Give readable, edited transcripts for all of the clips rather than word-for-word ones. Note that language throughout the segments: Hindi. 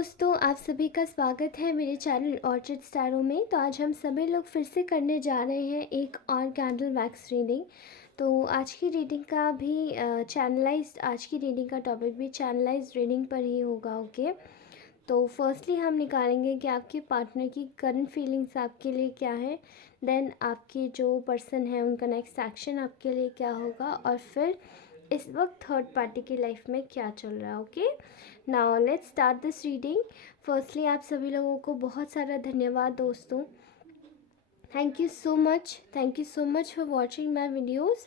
दोस्तों, आप सभी का स्वागत है मेरे चैनल ऑर्चिड स्टारों में। तो आज हम सभी लोग फिर से करने जा रहे हैं एक और कैंडल वैक्स रीडिंग। तो आज की रीडिंग का भी आज की रीडिंग का टॉपिक भी चैनलाइज्ड रीडिंग पर ही होगा। ओके, तो फर्स्टली हम निकालेंगे कि आपके पार्टनर की करंट फीलिंग्स आपके लिए क्या है, देन आपके जो पर्सन है उनका नेक्स्ट एक्शन आपके लिए क्या होगा, और फिर इस वक्त थर्ड पार्टी की लाइफ में क्या चल रहा है। Okay, now let's start this reading. Firstly आप सभी लोगों को बहुत सारा धन्यवाद दोस्तों। Thank you so much for watching my videos.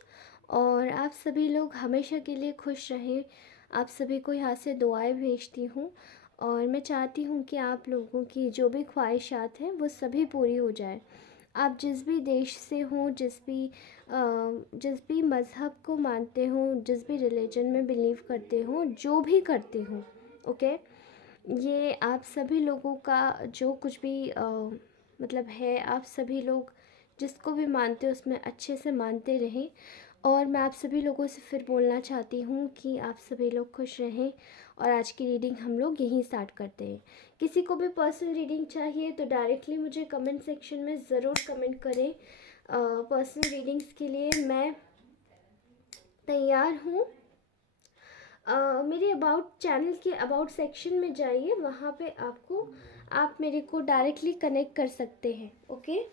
और आप सभी लोग हमेशा के लिए खुश रहें। आप सभी को यहाँ से दुआएं भेजती हूँ और मैं चाहती हूँ कि आप लोगों की जो भी ख्वाहिशात हैं वो सभी पूरी हो जाए। आप जिस भी देश से हों, जिस भी मज़हब को मानते हों, जिस भी रिलीजन में बिलीव करते हों, जो भी करते हों, ओके, ये आप सभी लोगों का जो कुछ भी मतलब है, आप सभी लोग जिसको भी मानते हो उसमें अच्छे से मानते रहें। और मैं आप सभी लोगों से फिर बोलना चाहती हूँ कि आप सभी लोग खुश रहें। और आज की रीडिंग हम लोग यहीं स्टार्ट करते हैं। किसी को भी पर्सनल रीडिंग चाहिए तो डायरेक्टली मुझे कमेंट सेक्शन में ज़रूर कमेंट करें। पर्सनल रीडिंग्स के लिए मैं तैयार हूँ। मेरे अबाउट चैनल के अबाउट सेक्शन में जाइए, वहाँ पे आप मेरे को डायरेक्टली कनेक्ट कर सकते हैं। Okay,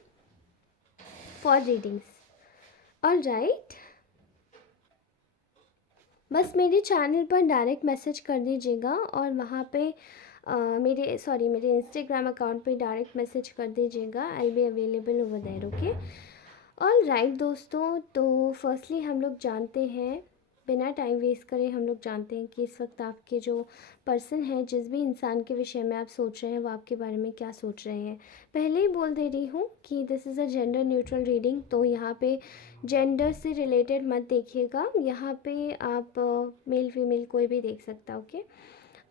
for readings. All right, बस मेरे चैनल पर डायरेक्ट मैसेज कर दीजिएगा और वहाँ पे मेरे इंस्टाग्राम अकाउंट पे डायरेक्ट मैसेज कर दीजिएगा। I be available over there. Okay, all right दोस्तों, तो फर्स्टली हम लोग जानते हैं, बिना टाइम वेस्ट करे हम लोग जानते हैं कि इस वक्त आपके जो पर्सन है, जिस भी इंसान के विषय में आप सोच रहे हैं, वो आपके बारे में क्या सोच रहे हैं। पहले ही बोल दे रही हूँ कि this is a gender neutral reading, तो यहाँ पे जेंडर से रिलेटेड मत देखिएगा। यहाँ पे आप मेल फीमेल कोई भी देख सकता है। ओके,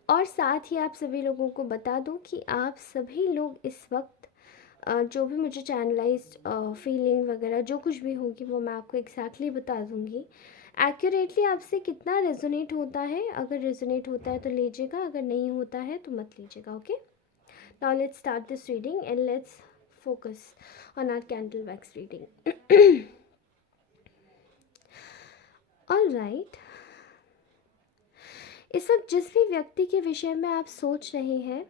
और साथ ही आप सभी लोगों को बता दूँ कि आप सभी लोग इस वक्त जो भी मुझे चैनलाइज्ड फीलिंग वगैरह जो कुछ भी होगी वो मैं आपको एग्जैक्टली बता दूँगी। एक्यूरेटली आपसे कितना रेजोनेट होता है, अगर रेजोनेट होता है तो लीजिएगा, अगर नहीं होता है तो मत लीजिएगा। Okay, now let's start this reading and let's focus on our candle wax reading. All right, इस वक्त जिस भी व्यक्ति के विषय में आप सोच रहे हैं,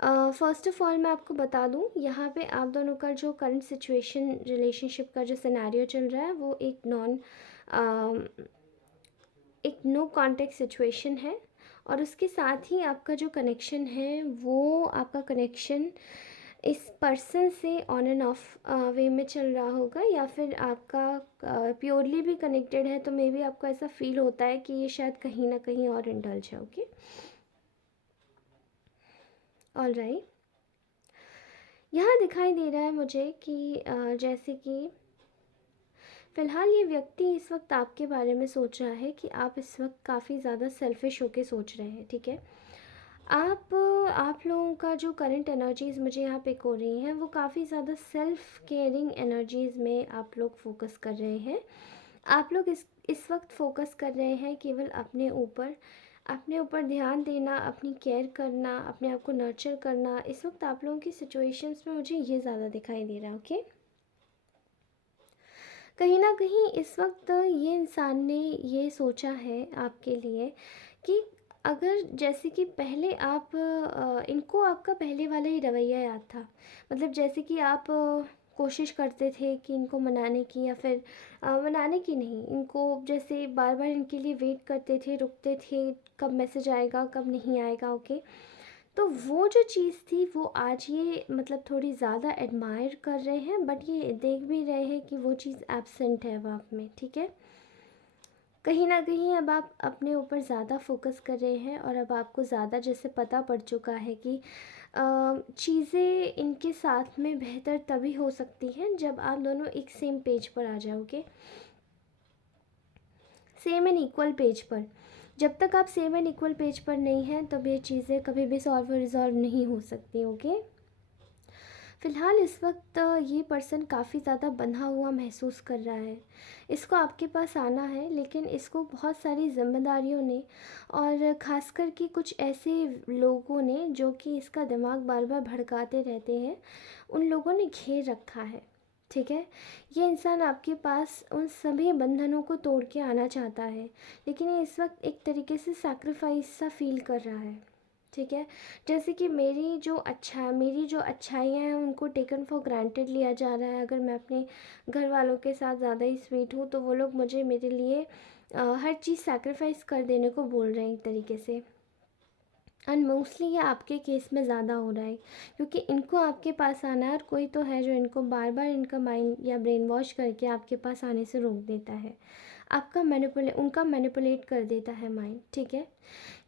फ़र्स्ट ऑफ़ ऑल मैं आपको बता दूं, यहाँ पे आप दोनों का जो करंट सिचुएशन, रिलेशनशिप का जो सिनेरियो चल रहा है, वो एक नो कॉन्टेक्ट सिचुएशन है। और उसके साथ ही आपका जो कनेक्शन है, वो आपका कनेक्शन इस पर्सन से ऑन एंड ऑफ वे में चल रहा होगा, या फिर आपका प्योरली भी कनेक्टेड है तो मे बी आपको ऐसा फील होता है कि ये शायद कहीं ना कहीं और इंडल्ज है। ओके, ऑल राइट, यहाँ दिखाई दे रहा है मुझे कि जैसे कि फ़िलहाल ये व्यक्ति इस वक्त आपके बारे में सोच रहा है कि आप इस वक्त काफ़ी ज़्यादा सेल्फ़िश होके सोच रहे हैं। ठीक है, आप लोगों का जो करंट एनर्जीज़ मुझे यहाँ पिक हो रही हैं, वो काफ़ी ज़्यादा सेल्फ़ केयरिंग एनर्जीज़ में आप लोग फोकस कर रहे हैं। आप लोग इस वक्त फोकस कर रहे हैं केवल अपने ऊपर ध्यान देना, अपनी केयर करना, अपने आप को नर्चर करना। इस वक्त आप लोगों की सिचुएशंस में मुझे ये ज़्यादा दिखाई दे रहा है। ओके, कहीं ना कहीं इस वक्त ये इंसान ने ये सोचा है आपके लिए कि अगर जैसे कि पहले इनको आपका पहले वाला ही रवैया याद था। मतलब जैसे कि आप कोशिश करते थे कि इनको मनाने की, या फिर मनाने की नहीं, इनको जैसे बार बार इनके लिए वेट करते थे, रुकते थे, कब मैसेज आएगा कब नहीं आएगा। ओके, तो वो जो चीज़ थी वो आज ये मतलब थोड़ी ज़्यादा एडमायर कर रहे हैं, बट ये देख भी रहे हैं कि वो चीज़ एब्सेंट है अब आप में। ठीक है, कहीं ना कहीं अब आप अपने ऊपर ज़्यादा फोकस कर रहे हैं, और अब आपको ज़्यादा जैसे पता पड़ चुका है कि चीज़ें इनके साथ में बेहतर तभी हो सकती हैं जब आप दोनों एक सेम पेज पर आ जाओगे, सेम एंड इक्वल पेज पर। जब तक आप सेम एंड इक्वल पेज पर नहीं हैं तब ये चीज़ें कभी भी सॉल्व और रिजॉल्व नहीं हो सकती। ओके, फ़िलहाल इस वक्त ये पर्सन काफ़ी ज़्यादा बंधा हुआ महसूस कर रहा है। इसको आपके पास आना है, लेकिन इसको बहुत सारी ज़िम्मेदारियों ने और ख़ासकर कि कुछ ऐसे लोगों ने जो कि इसका दिमाग बार बार भड़काते रहते हैं, उन लोगों ने घेर रखा है। ठीक है। ये इंसान आपके पास उन सभी बंधनों को तोड़ के आना चाहता है, लेकिन ये इस वक्त एक तरीके से सैक्रिफाइस सा फील कर रहा है। ठीक है। जैसे कि मेरी जो अच्छाइयाँ हैं उनको टेकन फॉर ग्रांटेड लिया जा रहा है। अगर मैं अपने घर वालों के साथ ज़्यादा ही स्वीट हूँ तो वो लोग मुझे मेरे लिए हर चीज़ सैक्रिफाइस कर देने को बोल रहे हैं एक तरीके से। एंड मोस्टली ये आपके केस में ज़्यादा हो रहा है, क्योंकि इनको आपके पास आना है और कोई तो है जो इनको बार बार इनका माइंड या ब्रेन वॉश करके आपके पास आने से रोक देता है। उनका मैनिपुलेट कर देता है माइंड। ठीक है।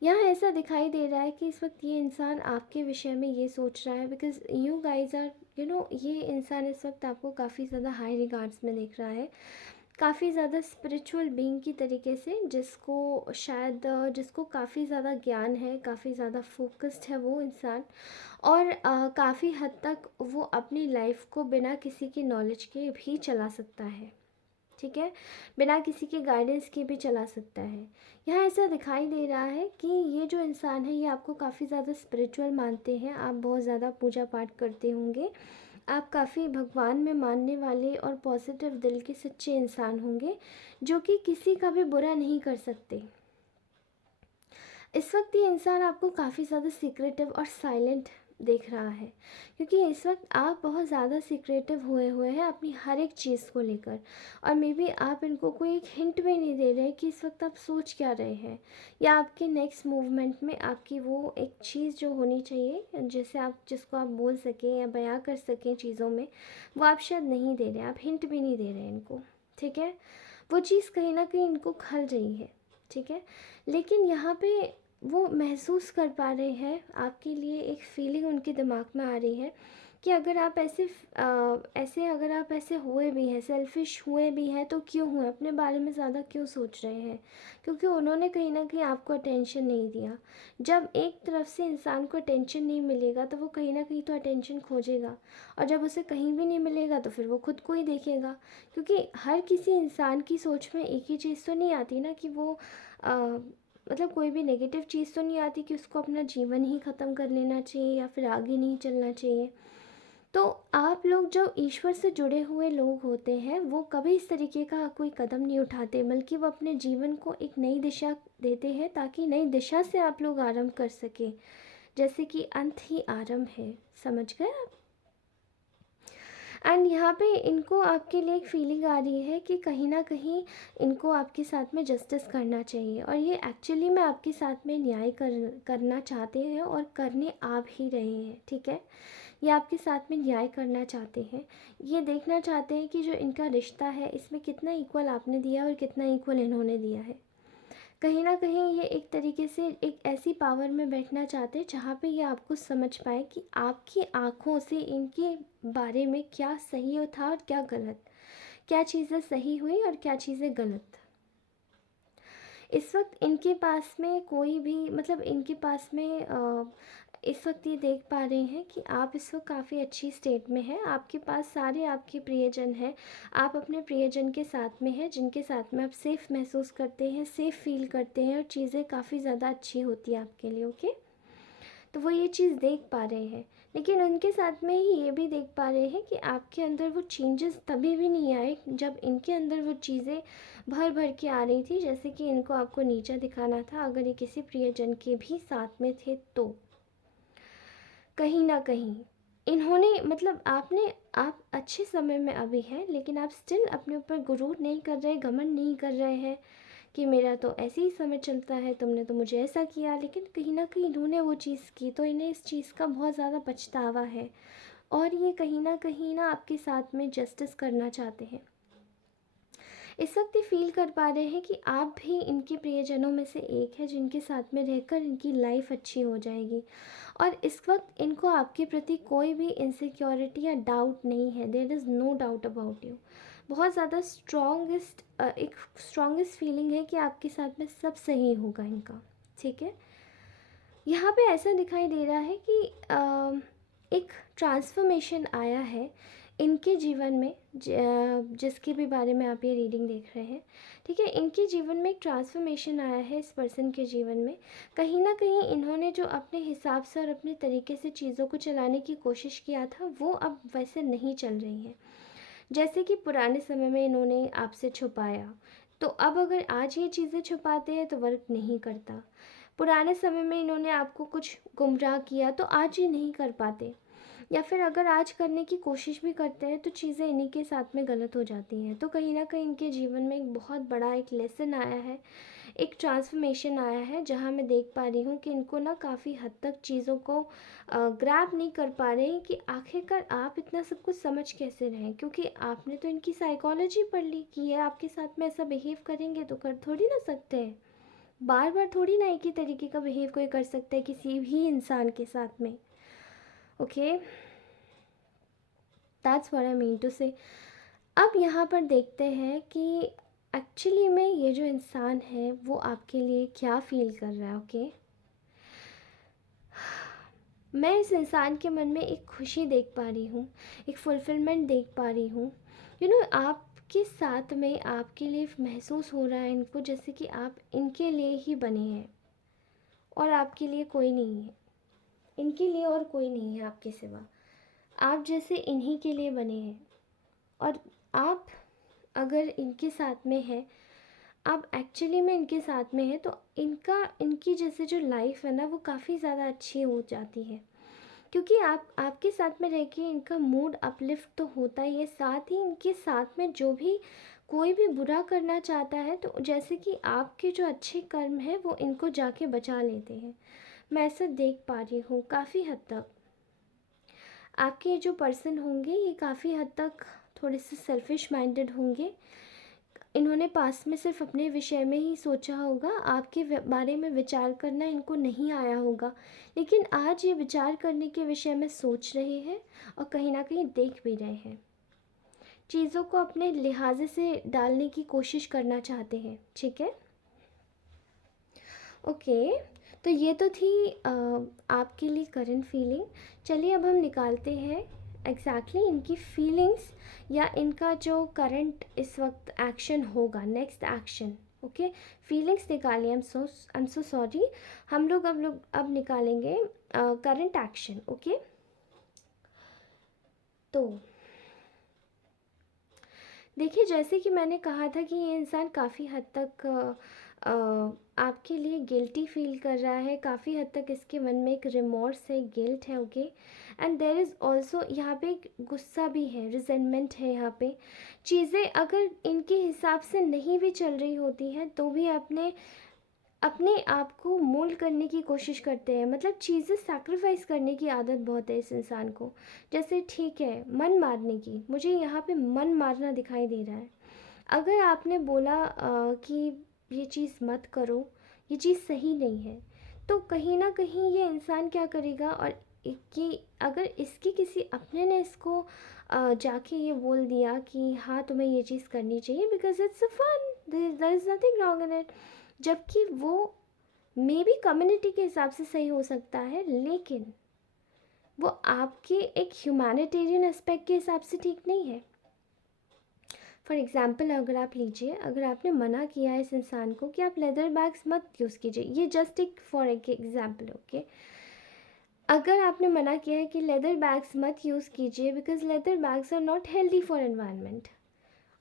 यहाँ ऐसा दिखाई दे रहा है कि इस वक्त ये इंसान आपके विषय में ये सोच रहा है, बिकॉज़ यू गाइज आर ये इंसान इस वक्त आपको काफ़ी ज़्यादा हाई रिगार्ड्स में देख रहा है, काफ़ी ज़्यादा स्पिरिचुअल बीइंग की तरीके से, जिसको काफ़ी ज़्यादा ज्ञान है, काफ़ी ज़्यादा फोकस्ड है वो इंसान। और काफ़ी हद तक वो अपनी लाइफ को बिना किसी की नॉलेज के भी चला सकता है। ठीक है। बिना किसी के गाइडेंस के भी चला सकता है। यहाँ ऐसा दिखाई दे रहा है कि ये जो इंसान है ये आपको काफ़ी ज़्यादा स्पिरिचुअल मानते हैं, आप बहुत ज़्यादा पूजा पाठ करते होंगे, आप काफ़ी भगवान में मानने वाले और पॉजिटिव दिल के सच्चे इंसान होंगे, जो कि किसी का भी बुरा नहीं कर सकते। इस वक्त ये इंसान आपको काफ़ी ज़्यादा सीक्रेटिव और साइलेंट देख रहा है, क्योंकि इस वक्त आप बहुत ज़्यादा सीक्रेटिव हुए हुए हैं अपनी हर एक चीज़ को लेकर। और मे बी आप इनको कोई एक हिंट भी नहीं दे रहे कि इस वक्त आप सोच क्या रहे हैं, या आपके नेक्स्ट मूवमेंट में आपकी वो एक चीज़ जो होनी चाहिए जिसको आप बोल सकें या बयां कर सकें चीज़ों में, वो आप शायद नहीं दे रहे, आप हिंट भी नहीं दे रहे इनको। ठीक है। वो चीज़ कहीं ना कहीं इनको खल रही है। ठीक है। लेकिन यहाँ पे वो महसूस कर पा रहे हैं, आपके लिए एक फीलिंग उनके दिमाग में आ रही है कि अगर आप ऐसे हुए भी हैं, सेल्फिश हुए भी हैं, तो क्यों हुए, अपने बारे में ज़्यादा क्यों सोच रहे हैं? क्योंकि उन्होंने कहीं ना कहीं आपको अटेंशन नहीं दिया। जब एक तरफ से इंसान को अटेंशन नहीं मिलेगा तो वो कहीं ना कहीं तो अटेंशन खोजेगा, और जब उसे कहीं भी नहीं मिलेगा तो फिर वो खुद को ही देखेगा। क्योंकि हर किसी इंसान की सोच में एक ही चीज़ तो नहीं आती ना कि वो मतलब कोई भी नेगेटिव चीज़ तो नहीं आती कि उसको अपना जीवन ही ख़त्म कर लेना चाहिए या फिर आगे नहीं चलना चाहिए। तो आप लोग जो ईश्वर से जुड़े हुए लोग होते हैं वो कभी इस तरीके का कोई कदम नहीं उठाते, बल्कि वो अपने जीवन को एक नई दिशा देते हैं, ताकि नई दिशा से आप लोग आरंभ कर सकें। जैसे कि अंत ही आरंभ है। समझ गए आप? एंड यहाँ पे इनको आपके लिए एक फीलिंग आ रही है कि कहीं ना कहीं इनको आपके साथ में जस्टिस करना चाहिए, और ये एक्चुअली में आपके साथ में न्याय करना चाहते हैं और करने आ भी रहे हैं। ठीक है। ये आपके साथ में न्याय करना चाहते हैं, ये देखना चाहते हैं कि जो इनका रिश्ता है इसमें कितना इक्वल आपने दिया और कितना इक्वल इन्होंने दिया है। कहीं ना कहीं ये एक तरीके से एक ऐसी पावर में बैठना चाहते हैं जहाँ पे ये आपको समझ पाए कि आपकी आँखों से इनके बारे में क्या सही था और क्या गलत, क्या चीज़ें सही हुई और क्या चीज़ें गलत। इस वक्त इनके पास में कोई भी मतलब इनके पास में इस वक्त ये देख पा रहे हैं कि आप इस वक्त काफ़ी अच्छी स्टेट में हैं, आपके पास सारे आपके प्रियजन हैं, आप अपने प्रियजन के साथ में हैं, जिनके साथ में आप सेफ़ महसूस करते हैं, सेफ़ फील करते हैं, और चीज़ें काफ़ी ज़्यादा अच्छी होती है आपके लिए। ओके। तो वो ये चीज़ देख पा रहे हैं, लेकिन उनके साथ में ही ये भी देख पा रहे हैं कि आपके अंदर वो चेंजेस तभी भी नहीं आए जब इनके अंदर वो चीज़ें भर भर के आ रही थी, जैसे कि इनको आपको नीचा दिखाना था अगर ये किसी प्रियजन के भी साथ में थे तो। कहीं ना कहीं इन्होंने मतलब आप अच्छे समय में अभी हैं, लेकिन आप स्टिल अपने ऊपर गुरूर नहीं कर रहे, घमंड नहीं कर रहे हैं कि मेरा तो ऐसे ही समय चलता है, तुमने तो मुझे ऐसा किया। लेकिन कहीं ना कहीं इन्होंने वो चीज़ की तो इन्हें इस चीज़ का बहुत ज़्यादा पछतावा है, और ये कहीं ना आपके साथ में जस्टिस करना चाहते हैं। इस वक्त ये फील कर पा रहे हैं कि आप भी इनके प्रियजनों में से एक है जिनके साथ में रहकर इनकी लाइफ अच्छी हो जाएगी, और इस वक्त इनको आपके प्रति कोई भी इनसिक्योरिटी या डाउट नहीं है। There is no doubt about you. बहुत ज़्यादा स्ट्रॉन्गेस्ट फीलिंग है कि आपके साथ में सब सही होगा इनका। ठीक है। यहाँ पे ऐसा दिखाई दे रहा है कि एक ट्रांसफॉर्मेशन आया है इनके जीवन में, जिसके भी बारे में आप ये रीडिंग देख रहे हैं, ठीक है। इनके जीवन में एक ट्रांसफॉर्मेशन आया है इस पर्सन के जीवन में। कहीं ना कहीं इन्होंने जो अपने हिसाब से और अपने तरीके से चीज़ों को चलाने की कोशिश किया था, वो अब वैसे नहीं चल रही हैं। जैसे कि पुराने समय में इन्होंने आपसे छुपाया, तो अब अगर आज ये चीज़ें छुपाते हैं तो वर्क नहीं करता। पुराने समय में इन्होंने आपको कुछ गुमराह किया, तो आज ये नहीं कर पाते। या फिर अगर आज करने की कोशिश भी करते हैं तो चीज़ें इन्हीं के साथ में गलत हो जाती हैं। तो कहीं ना कहीं इनके जीवन में एक बहुत बड़ा एक लेसन आया है, एक ट्रांसफॉर्मेशन आया है, जहाँ मैं देख पा रही हूँ कि इनको ना काफ़ी हद तक चीज़ों को ग्रैब नहीं कर पा रहे हैं कि आखिरकार आप इतना सब कुछ समझ कैसे रहे हैं। क्योंकि आपने तो इनकी साइकोलॉजी पढ़ ली कि ये आपके साथ में ऐसा बिहेव करेंगे, तो कर थोड़ी ना सकते हैं। बार बार थोड़ी ना एक ही तरीके का बिहेव कोई कर सकता है किसी भी इंसान के साथ में। Okay, that's what I mean to say. अब यहाँ पर देखते हैं कि एक्चुअली में ये जो इंसान है वो आपके लिए क्या फील कर रहा है। ओके, मैं इस इंसान के मन में एक खुशी देख पा रही हूँ, एक फुलफिलमेंट देख पा रही हूँ। आपके साथ में आपके लिए महसूस हो रहा है इनको जैसे कि आप इनके लिए ही बने हैं और आपके लिए कोई नहीं है। इनके लिए और कोई नहीं है आपके सिवा, आप जैसे इन्हीं के लिए बने हैं। और आप अगर इनके साथ में हैं, आप एक्चुअली में इनके साथ में हैं, तो इनकी जैसे जो लाइफ है ना, वो काफ़ी ज़्यादा अच्छी हो जाती है। क्योंकि आपके साथ में रह के इनका मूड अपलिफ्ट तो होता ही है, साथ ही इनके साथ में जो भी कोई भी बुरा करना चाहता है, तो जैसे कि आपके जो अच्छे कर्म हैं वो इनको जाके बचा लेते हैं। मैं ऐसा देख पा रही हूँ काफ़ी हद तक। आपके जो पर्सन होंगे ये काफ़ी हद तक थोड़े से सेल्फिश माइंडेड होंगे। इन्होंने पास में सिर्फ अपने विषय में ही सोचा होगा, आपके बारे में विचार करना इनको नहीं आया होगा। लेकिन आज ये विचार करने के विषय में सोच रहे हैं और कहीं ना कहीं देख भी रहे हैं, चीज़ों को अपने लिहाजे से डालने की कोशिश करना चाहते हैं। ठीक है, ओके। तो ये तो थी आपके लिए करंट फीलिंग। चलिए अब हम निकालते हैं एग्जैक्टली इनकी फीलिंग्स या इनका जो करंट इस वक्त एक्शन होगा, नेक्स्ट एक्शन। ओके, फीलिंग्स निकालिए, आई एम सो सॉरी। हम लोग अब निकालेंगे करंट एक्शन। ओके, तो देखिए, जैसे कि मैंने कहा था कि ये इंसान काफ़ी हद तक आपके लिए गिल्टी फील कर रहा है, काफ़ी हद तक इसके मन में एक रिमोर्स है, गिल्ट है। Okay, and there is also यहाँ पे एक गुस्सा भी है, रिजेंटमेंट है। यहाँ पे चीज़ें अगर इनके हिसाब से नहीं भी चल रही होती हैं तो भी अपने अपने आप को मोल्ड करने की कोशिश करते हैं। मतलब चीज़ें सैक्रिफाइस करने की आदत बहुत है इस इंसान को। जैसे ठीक है, मन मारने की, मुझे यहाँ पे मन मारना दिखाई दे रहा है। अगर आपने बोला कि ये चीज़ मत करो, ये चीज़ सही नहीं है, तो कहीं ना कहीं ये इंसान क्या करेगा, और कि अगर इसकी किसी अपने ने इसको जाके ये बोल दिया कि हाँ तुम्हें ये चीज़ करनी चाहिए because it's a fun, there is nothing wrong in it, जबकि वो मे बी कम्युनिटी के हिसाब से सही हो सकता है, लेकिन वो आपके एक ह्यूमैनिटेरियन एस्पेक्ट के हिसाब से ठीक नहीं है। फॉर एग्ज़ाम्पल अगर आप लीजिए, अगर आपने मना किया है इस इंसान को कि आप लेदर बैग्स मत यूज़ कीजिए, ये जस्ट एक फॉर एक एग्ज़ाम्पल। ओके, अगर आपने मना किया है कि लेदर बैग्स मत यूज़ कीजिए because leather bags are not healthy for environment,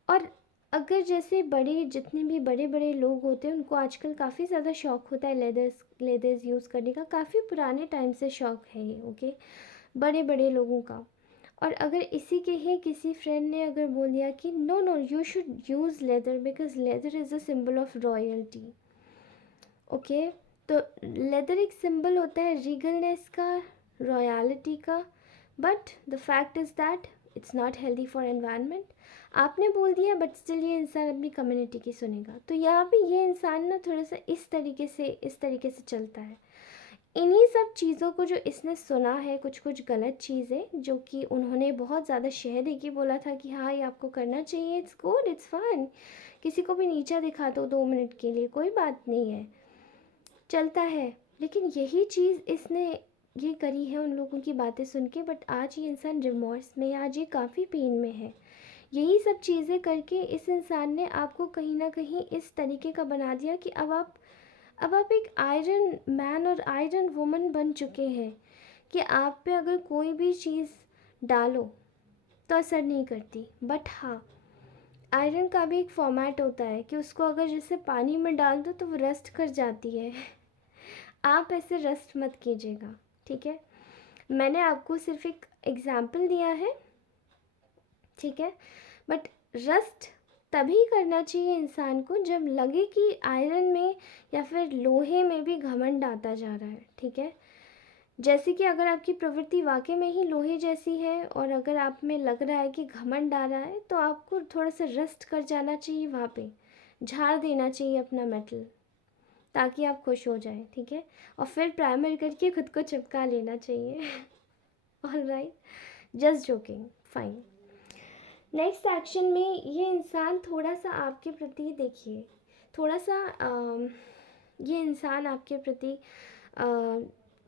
और अगर जैसे जितने भी बड़े बड़े लोग होते हैं उनको आजकल काफ़ी ज़्यादा शौक़ होता है लेदर्स यूज़ करने का, काफ़ी पुराने टाइम से शौक़ है ये। ओके, बड़े बड़े लोगों का। और अगर इसी के ही किसी फ्रेंड ने अगर बोल दिया कि no no you should use leather because leather is a symbol of royalty. Okay, तो लेदर एक सिंबल होता है रीगलनेस का, रॉयलिटी का, but the fact is that it's not healthy for environment. आपने बोल दिया बट स्टिल ये इंसान अपनी कम्युनिटी की सुनेगा। तो यहाँ पे ये इंसान ना थोड़ा सा इस तरीके से चलता है। इन्हीं सब चीज़ों को जो इसने सुना है, कुछ कुछ गलत चीज़ें जो कि उन्होंने बहुत ज़्यादा शह दे के बोला था कि हाँ ये आपको करना चाहिए, इट्स गुड, इट्स फन, किसी को भी नीचा दिखा दो 2 मिनट के लिए, कोई बात नहीं है, चलता है। लेकिन यही चीज़ इसने ये करी है उन लोगों की बातें सुन के, बट आज ये इंसान रिमॉर्स में है, आज ये काफ़ी पेन में है। यही सब चीज़ें करके इस इंसान ने आपको कहीं ना कहीं इस तरीके का बना दिया कि अब आप एक आयरन मैन और आयरन वुमन बन चुके हैं कि आप पे अगर कोई भी चीज़ डालो तो असर नहीं करती। बट हाँ, आयरन का भी एक फॉर्मेट होता है कि उसको अगर जैसे पानी में डाल दो तो वो रस्ट कर जाती है। आप ऐसे रस्ट मत कीजिएगा, ठीक है। मैंने आपको सिर्फ एक एग्ज़ाम्पल दिया है, ठीक है। बट रस्ट तभी करना चाहिए इंसान को जब लगे कि आयरन में या फिर लोहे में भी घमंड आता जा रहा है, ठीक है। जैसे कि अगर आपकी प्रवृत्ति वाकई में ही लोहे जैसी है और अगर आप में लग रहा है कि घमंड आ रहा है, तो आपको थोड़ा सा रस्ट कर जाना चाहिए, वहाँ पे झाड़ देना चाहिए अपना मेटल, ताकि आप खुश हो जाए, ठीक है। और फिर प्राइमर करके खुद को चिपका लेना चाहिए। All right, just joking, fine. Next action में ये इंसान थोड़ा सा आपके प्रति, देखिए, थोड़ा सा ये इंसान आपके प्रति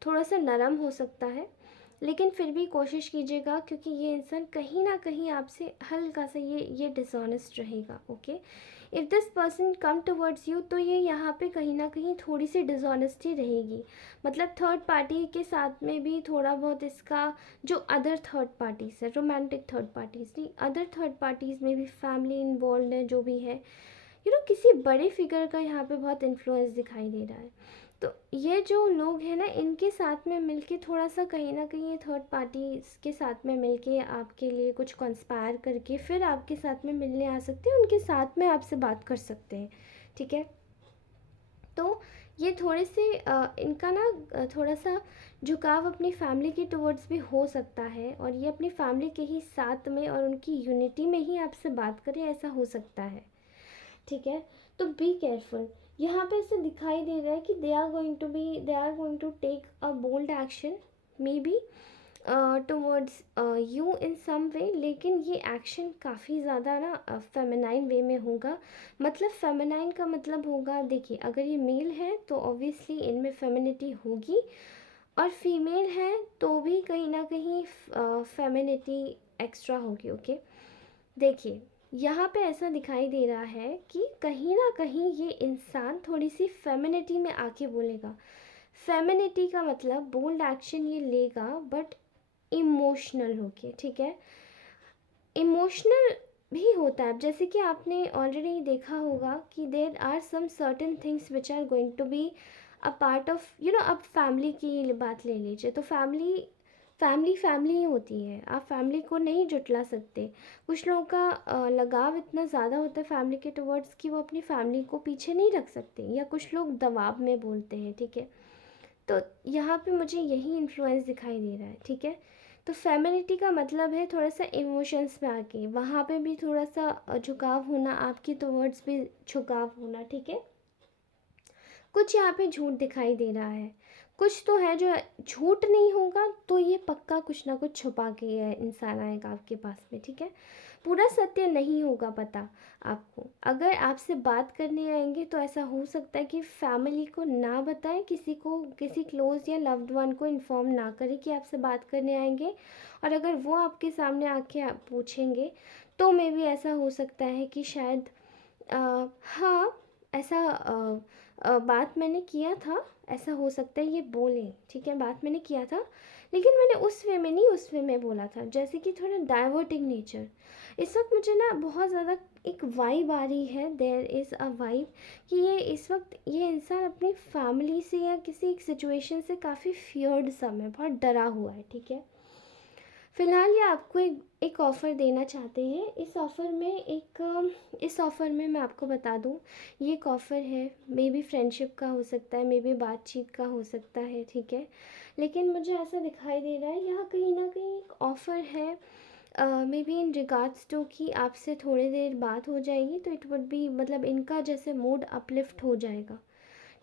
थोड़ा सा नरम हो सकता है, लेकिन फिर भी कोशिश कीजिएगा, क्योंकि ये इंसान कहीं ना कहीं आपसे हल्का सा ये डिसऑनेस्ट रहेगा, okay. If this person come towards you, तो ये यहाँ पे कहीं ना कहीं थोड़ी सी डिसऑनेस्टी रहेगी। मतलब थर्ड पार्टी के साथ में भी थोड़ा बहुत इसका, जो अदर थर्ड पार्टीज़ है, रोमांटिक थर्ड पार्टीज़ नहीं, अदर थर्ड पार्टीज़ में भी फैमिली इन्वॉल्व है, जो भी है, किसी बड़े फिगर का यहाँ पे बहुत इन्फ्लुएंस दिखाई दे रहा है। तो ये जो लोग हैं ना, इनके साथ में मिलके थोड़ा सा कहीं ना कहीं ये थर्ड पार्टीज़ के साथ में मिलके आपके लिए कुछ कंस्पायर करके फिर आपके साथ में मिलने आ सकते हैं, उनके साथ में आपसे बात कर सकते हैं, ठीक है। तो ये थोड़े से इनका ना थोड़ा सा झुकाव अपनी फैमिली के टुवर्ड्स भी हो सकता है, और ये अपनी फैमिली के ही साथ में और उनकी यूनिटी में ही आपसे बात करें, ऐसा हो सकता है, ठीक है। तो बी केयरफुल। यहाँ पे ऐसे दिखाई दे रहा है कि they are going to take a bold action, may be towards you in some way, लेकिन ये एक्शन काफ़ी ज़्यादा ना फेमिनाइन वे में होगा। मतलब फेमिनाइन का मतलब होगा, देखिए, अगर ये मेल है तो ऑब्वियसली इनमें फेमिनिटी होगी, और फीमेल है तो भी कहीं ना कहीं फेमिनिटी एक्स्ट्रा होगी, ओके। देखिए, यहाँ पे ऐसा दिखाई दे रहा है कि कहीं ना कहीं ये इंसान थोड़ी सी फेमिनिटी में आके बोलेगा। फेमिनिटी का मतलब बोल्ड एक्शन ये लेगा, बट इमोशनल होके, ठीक है। इमोशनल भी होता है, जैसे कि आपने ऑलरेडी देखा होगा कि there are some certain things which are going to be a part of, अब फैमिली की बात ले लीजिए, तो फैमिली ही होती है, आप फैमिली को नहीं जुटला सकते। कुछ लोगों का लगाव इतना ज़्यादा होता है फैमिली के टुवर्ड्स कि वो अपनी फैमिली को पीछे नहीं रख सकते, या कुछ लोग दबाव में बोलते हैं, ठीक है। तो यहाँ पे मुझे यही इन्फ्लुएंस दिखाई दे रहा है, ठीक है। तो फेमिनिटी का मतलब है थोड़ा सा इमोशंस में आके, वहाँ पे भी थोड़ा सा झुकाव होना, आपकी टुवर्ड्स भी झुकाव होना, ठीक है। कुछ यहाँ पे झूठ दिखाई दे रहा है, कुछ तो है जो झूठ नहीं होगा, तो ये पक्का कुछ ना कुछ छुपा के ये इंसान आएगा आपके पास में, ठीक है। पूरा सत्य नहीं होगा पता आपको। अगर आपसे बात करने आएंगे तो ऐसा हो सकता है कि फैमिली को ना बताएं, किसी को, किसी क्लोज या लव्ड वन को इन्फॉर्म ना करें कि आपसे बात करने आएंगे, और अगर वो आपके सामने आके आप पूछेंगे, तो मे भी ऐसा हो सकता है कि शायद हाँ, ऐसा बात मैंने किया था, ऐसा हो सकता है ये बोले, ठीक है, बात मैंने किया था, लेकिन मैंने उस वे में नहीं, उस वे में बोला था, जैसे कि थोड़ा डाइवर्टिंग नेचर। इस वक्त मुझे ना बहुत ज़्यादा एक वाइब आ रही है, देयर इज़ अ वाइब, कि ये इस वक्त ये इंसान अपनी फैमिली से या किसी एक सिचुएशन से काफ़ी फियर्ड सा है, बहुत डरा हुआ है, ठीक है। फ़िलहाल ये आपको एक ऑफ़र देना चाहते हैं। इस ऑफ़र में मैं आपको बता दूँ, ये एक ऑफ़र है, मे बी फ्रेंडशिप का हो सकता है, मे बी बातचीत का हो सकता है, ठीक है। लेकिन मुझे ऐसा दिखाई दे रहा है यहाँ कहीं ना कहीं एक ऑफ़र है, maybe in regards to कि आपसे थोड़ी देर बात हो जाएगी, तो इट वुड बी, मतलब इनका जैसे मूड अपलिफ्ट हो जाएगा,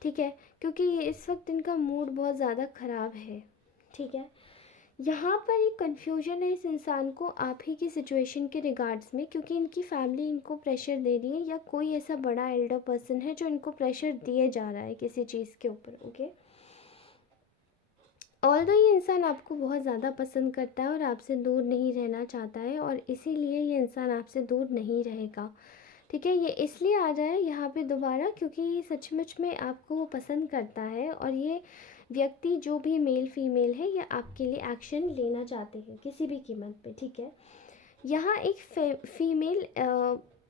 ठीक है, क्योंकि इस वक्त इनका मूड बहुत ज़्यादा ख़राब है, ठीक है। यहाँ पर एक कन्फ्यूजन है इस इंसान को आप ही की सिचुएशन के रिगार्ड्स में, क्योंकि इनकी फैमिली इनको प्रेशर दे रही है, या कोई ऐसा बड़ा एल्डर पर्सन है जो इनको प्रेशर दिए जा रहा है किसी चीज़ के ऊपर, ओके। ऑल्दो ये इंसान आपको बहुत ज़्यादा पसंद करता है और आपसे दूर नहीं रहना चाहता है, और इसीलिए ये इंसान आपसे दूर नहीं रहेगा, ठीक है। ये इसलिए आ जाए यहाँ पे दोबारा क्योंकि ये सचमुच में आपको वो पसंद करता है, और ये व्यक्ति जो भी मेल फीमेल है ये आपके लिए एक्शन लेना चाहते हैं किसी भी कीमत पे, ठीक है। यहाँ एक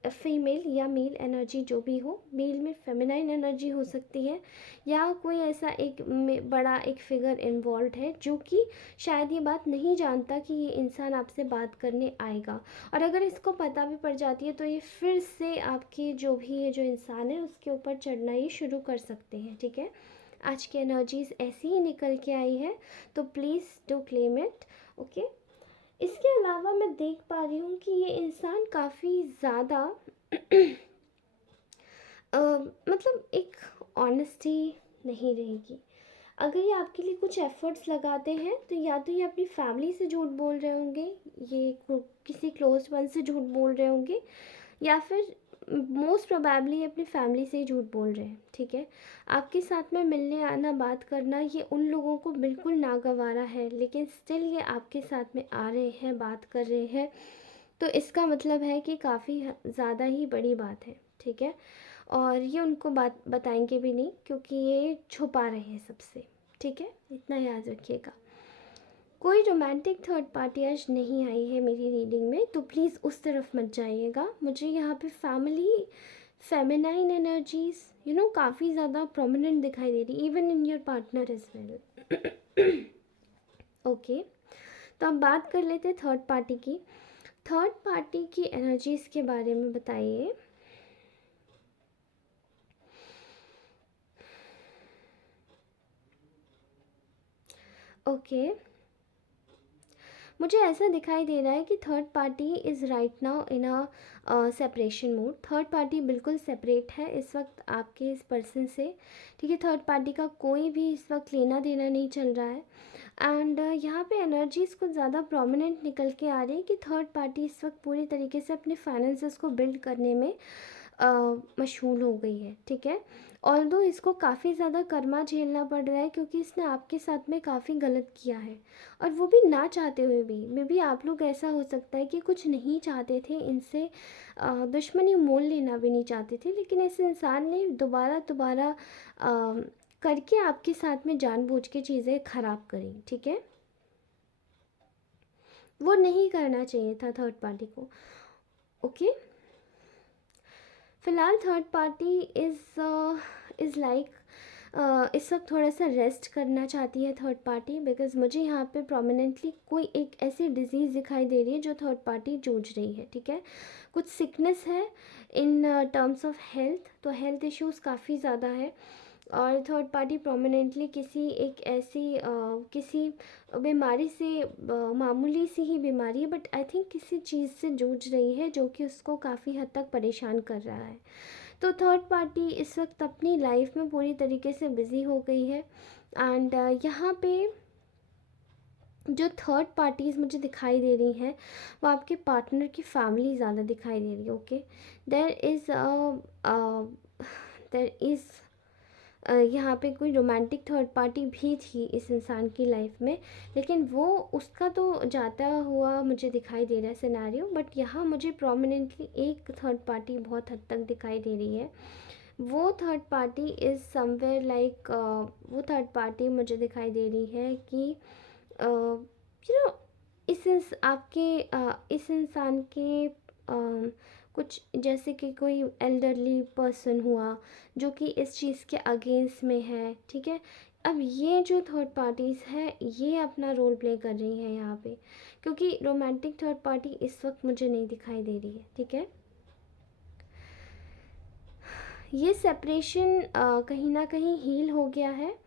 फीमेल या मेल एनर्जी जो भी हो, मेल में फेमिनाइन एनर्जी हो सकती है, या कोई ऐसा एक बड़ा एक फिगर इन्वॉल्व है जो कि शायद ये बात नहीं जानता कि ये इंसान आपसे बात करने आएगा, और अगर इसको पता भी पड़ जाती है तो ये फिर से आपके जो भी ये जो इंसान है उसके ऊपर चढ़ना ये शुरू कर सकते हैं, ठीक है। आज की एनर्जीज ऐसी ही निकल के आई है, तो please do claim it, okay. इसके अलावा मैं देख पा रही हूँ कि ये इंसान काफ़ी ज़्यादा मतलब एक ऑनेस्टी नहीं रहेगी। अगर ये आपके लिए कुछ एफ़र्ट्स लगाते हैं तो या तो ये अपनी फैमिली से झूठ बोल रहे होंगे, ये किसी क्लोज वन से झूठ बोल रहे होंगे, या फिर मोस्ट प्रोबेबली अपनी फैमिली से ही झूठ बोल रहे हैं, ठीक है। आपके साथ में मिलने आना, बात करना, ये उन लोगों को बिल्कुल नागवारा है, लेकिन स्टिल ये आपके साथ में आ रहे हैं, बात कर रहे हैं, तो इसका मतलब है कि काफ़ी ज़्यादा ही बड़ी बात है, ठीक है। और ये उनको बात बताएंगे भी नहीं क्योंकि ये छुपा रहे हैं सबसे, ठीक है, इतना याद रखिएगा। कोई रोमांटिक थर्ड पार्टी आज नहीं आई है मेरी रीडिंग में, तो प्लीज़ उस तरफ मत जाइएगा। मुझे यहाँ पे फैमिली, फेमिनाइन एनर्जीज काफ़ी ज़्यादा प्रोमिनेंट दिखाई दे रही, even in your partner is well, okay. तो अब बात कर लेते हैं थर्ड पार्टी की। थर्ड पार्टी की एनर्जीज के बारे में बताइए। ओके, मुझे ऐसा दिखाई दे रहा है कि third party is right now in a separation mode. Third party बिल्कुल सेपरेट है इस वक्त आपके इस पर्सन से, ठीक है। थर्ड पार्टी का कोई भी इस वक्त लेना देना नहीं चल रहा है, एंड यहाँ पे एनर्जीज़ कुछ ज़्यादा प्रोमिनेंट निकल के आ रही है कि थर्ड पार्टी इस वक्त पूरी तरीके से अपने फाइनेंसेस को बिल्ड करने में मशगूल हो गई है, ठीक है। ऑल्दो इसको काफ़ी ज़्यादा कर्मा झेलना पड़ रहा है क्योंकि इसने आपके साथ में काफ़ी गलत किया है, और वो भी ना चाहते हुए भी। मे बी आप लोग ऐसा हो सकता है कि कुछ नहीं चाहते थे इनसे, दुश्मनी मोल लेना भी नहीं चाहते थे, लेकिन इस इंसान ने दोबारा दोबारा करके आपके साथ में जानबूझ के चीज़ें ख़राब करी, ठीक है। वो नहीं करना चाहिए था थर्ड पार्टी को, ओके। फ़िलहाल थर्ड पार्टी इज़ लाइक इस वक्त थोड़ा सा रेस्ट करना चाहती है थर्ड पार्टी, बिकॉज़ मुझे यहाँ पे प्रोमिनेंटली कोई एक ऐसी डिज़ीज़ दिखाई दे रही है जो थर्ड पार्टी जूझ रही है, ठीक है। कुछ सिकनेस है इन टर्म्स ऑफ हेल्थ, तो हेल्थ इश्यूज़ काफ़ी ज़्यादा है, और थर्ड पार्टी प्रोमिनेंटली किसी एक ऐसी किसी बीमारी से, मामूली सी ही बीमारी है बट आई थिंक किसी चीज़ से जूझ रही है जो कि उसको काफ़ी हद तक परेशान कर रहा है। तो थर्ड पार्टी इस वक्त अपनी लाइफ में पूरी तरीके से बिज़ी हो गई है, एंड यहाँ पे जो थर्ड पार्टीज़ मुझे दिखाई दे रही हैं वो आपके पार्टनर की फैमिली ज़्यादा दिखाई दे रही है, ओके। देर इज़ यहाँ पे कोई रोमांटिक थर्ड पार्टी भी थी इस इंसान की लाइफ में, लेकिन वो उसका तो जाता हुआ मुझे दिखाई दे रहा है सिनेरियो, बट यहाँ मुझे प्रोमिनेंटली एक थर्ड पार्टी बहुत हद तक दिखाई दे रही है। वो third party is somewhere like, वो थर्ड पार्टी मुझे दिखाई दे रही है कि यू नो इस इंसान के कुछ जैसे कि कोई एल्डरली पर्सन हुआ जो कि इस चीज़ के अगेंस्ट में है, ठीक है। अब ये जो थर्ड पार्टीज़ है ये अपना रोल प्ले कर रही हैं यहाँ पे, क्योंकि रोमांटिक थर्ड पार्टी इस वक्त मुझे नहीं दिखाई दे रही है, ठीक है। ये सेपरेशन कहीं ना कहीं हील हो गया है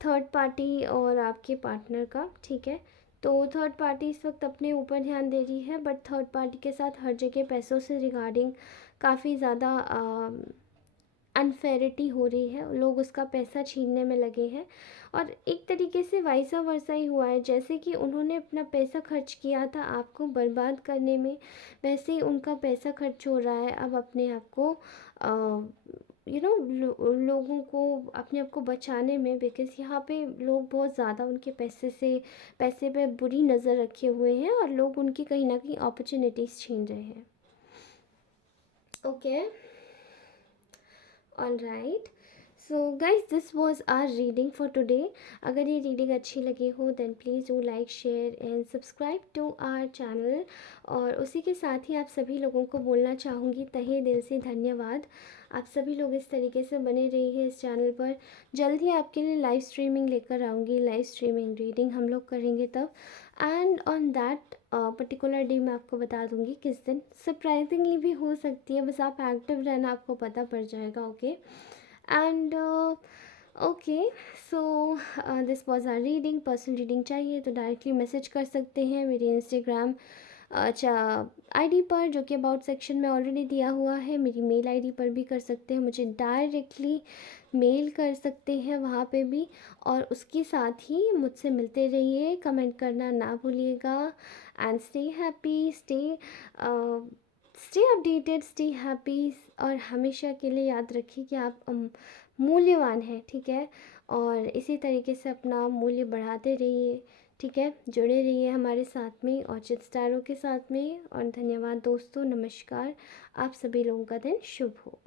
थर्ड पार्टी और आपके पार्टनर का, ठीक है। तो थर्ड पार्टी इस वक्त अपने ऊपर ध्यान दे रही है, बट थर्ड पार्टी के साथ हर जगह पैसों से रिगार्डिंग काफ़ी ज़्यादा अनफेरिटी हो रही है, लोग उसका पैसा छीनने में लगे हैं, और एक तरीके से वाइसा वर्सा ही हुआ है, जैसे कि उन्होंने अपना पैसा खर्च किया था आपको बर्बाद करने में, वैसे ही उनका पैसा खर्च हो रहा है अब अपने आप को लोगों को अपने आप को बचाने में, बिकॉज़ यहाँ पे लोग बहुत ज़्यादा उनके पैसे पे बुरी नज़र रखे हुए हैं और लोग उनकी कहीं ना कहीं अपॉर्चुनिटीज़ छीन रहे हैं। Okay, all right, so guys this was our reading for today. अगर ये रीडिंग अच्छी लगी हो then please do like, share and subscribe to our channel. और उसी के साथ ही आप सभी लोगों को बोलना चाहूँगी तहे दिल से धन्यवाद। आप सभी लोग इस तरीके से बने रहिए इस चैनल पर। जल्द ही आपके लिए लाइव स्ट्रीमिंग लेकर आऊँगी, लाइव स्ट्रीमिंग रीडिंग हम लोग करेंगे तब। And on that particular day मैं आपको बता दूँगी किस दिन। सरप्राइजिंगली भी हो सकती है, बस आप एक्टिव रहना, आपको पता पड़ जाएगा। Okay, and okay, so this was our reading. Personal reading चाहिए तो डायरेक्टली मैसेज कर सकते हैं मेरे इंस्टाग्राम आईडी पर, जो कि अबाउट सेक्शन में ऑलरेडी दिया हुआ है। मेरी मेल आईडी पर भी कर सकते हैं, मुझे डायरेक्टली मेल कर सकते हैं वहाँ पे भी। और उसके साथ ही मुझसे मिलते रहिए, कमेंट करना ना भूलिएगा। And stay happy, stay updated, stay happy. और हमेशा के लिए याद रखिए कि आप मूल्यवान हैं, ठीक है। और इसी तरीके से अपना मूल्य बढ़ाते रहिए, ठीक है। जुड़े रहिए हमारे साथ में, ऑर्चिड स्टारों के साथ में। और धन्यवाद दोस्तों, नमस्कार। आप सभी लोगों का दिन शुभ हो।